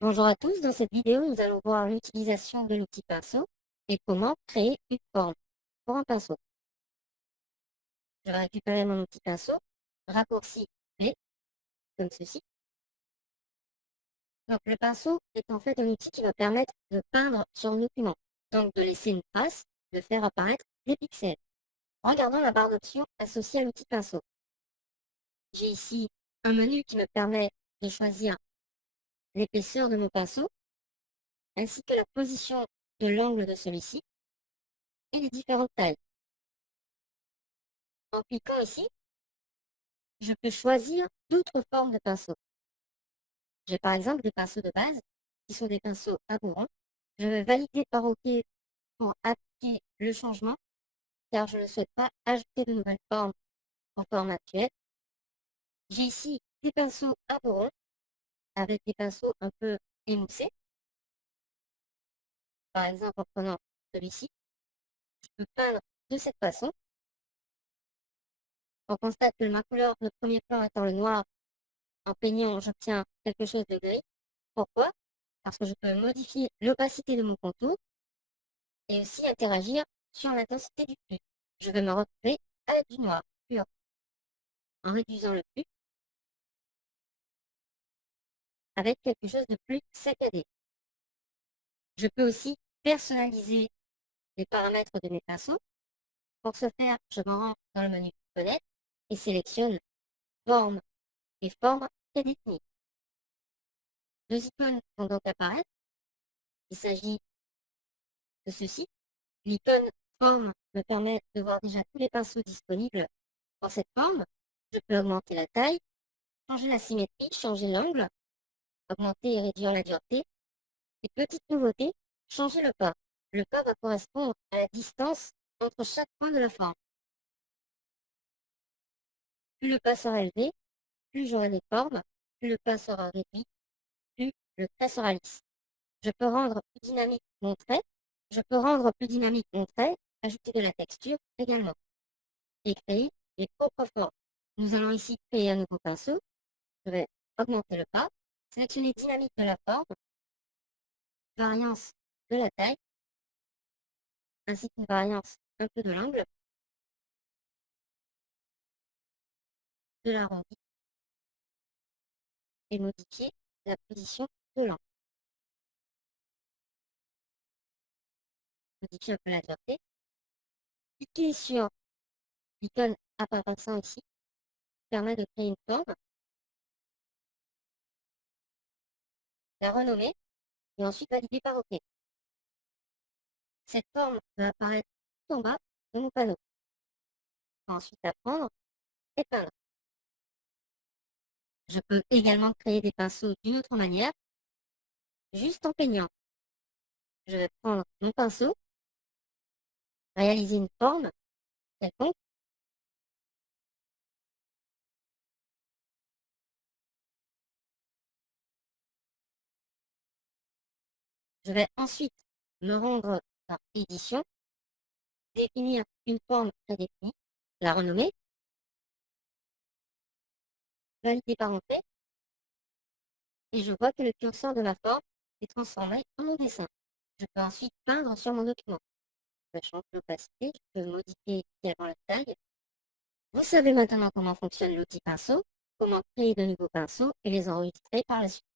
Bonjour à tous, dans cette vidéo, nous allons voir l'utilisation de l'outil pinceau et comment créer une forme pour un pinceau. Je vais récupérer mon outil pinceau, raccourci V, comme ceci. Donc le pinceau est en fait un outil qui va permettre de peindre sur un document, donc de laisser une trace, de faire apparaître des pixels. Regardons la barre d'options associée à l'outil pinceau. J'ai ici un menu qui me permet de choisir l'épaisseur de mon pinceau, ainsi que la position de l'angle de celui-ci et les différentes tailles. En cliquant ici, je peux choisir d'autres formes de pinceaux. J'ai par exemple des pinceaux de base, qui sont des pinceaux à bourron. Je vais valider par OK pour appliquer le changement, car je ne souhaite pas ajouter de nouvelles formes en forme actuelle. J'ai ici des pinceaux à bourron, avec des pinceaux un peu émoussés. Par exemple, en prenant celui-ci, je peux peindre de cette façon. On constate que ma couleur de premier plan étant le noir, en peignant, j'obtiens quelque chose de gris. Pourquoi? Parce que je peux modifier l'opacité de mon contour et aussi interagir sur l'intensité du flux. Je vais me retrouver avec du noir pur. En réduisant le flux, avec quelque chose de plus saccadé. Je peux aussi personnaliser les paramètres de mes pinceaux. Pour ce faire, je me rends dans le menu Fenêtre et sélectionne Forme et Forme prédéfinie. Deux icônes vont donc apparaître. Il s'agit de ceci. L'icône Forme me permet de voir déjà tous les pinceaux disponibles pour cette forme. Je peux augmenter la taille, changer la symétrie, changer l'angle, augmenter et réduire la dureté. Et petite nouveauté, changer le pas. Le pas va correspondre à la distance entre chaque point de la forme. Plus le pas sera élevé, plus j'aurai des formes, plus le pas sera réduit, plus le trait sera lisse. Je peux rendre plus dynamique mon trait. Ajouter de la texture également. Et créer des propres formes. Nous allons ici créer un nouveau pinceau. Je vais augmenter le pas, sélectionner dynamique de la forme, variance de la taille, ainsi qu'une variance un peu de l'angle, de l'arrondi et modifier la position de l'angle. Modifier un peu la dureté. Cliquez sur l'icône apparaissant ici, permet de créer une forme, la renommer et ensuite valider par OK. Cette forme va apparaître tout en bas de mon panneau. Ensuite à prendre et peindre. Je peux également créer des pinceaux d'une autre manière, juste en peignant. Je vais prendre mon pinceau, réaliser une forme quelconque, je vais ensuite me rendre dans édition, définir une forme prédéfinie, la renommer, valider par entrée, et je vois que le curseur de ma forme est transformé en mon dessin. Je peux ensuite peindre sur mon document. Je peux changer l'opacité, je peux modifier également la taille. Vous savez maintenant comment fonctionne l'outil pinceau, comment créer de nouveaux pinceaux et les enregistrer par la suite.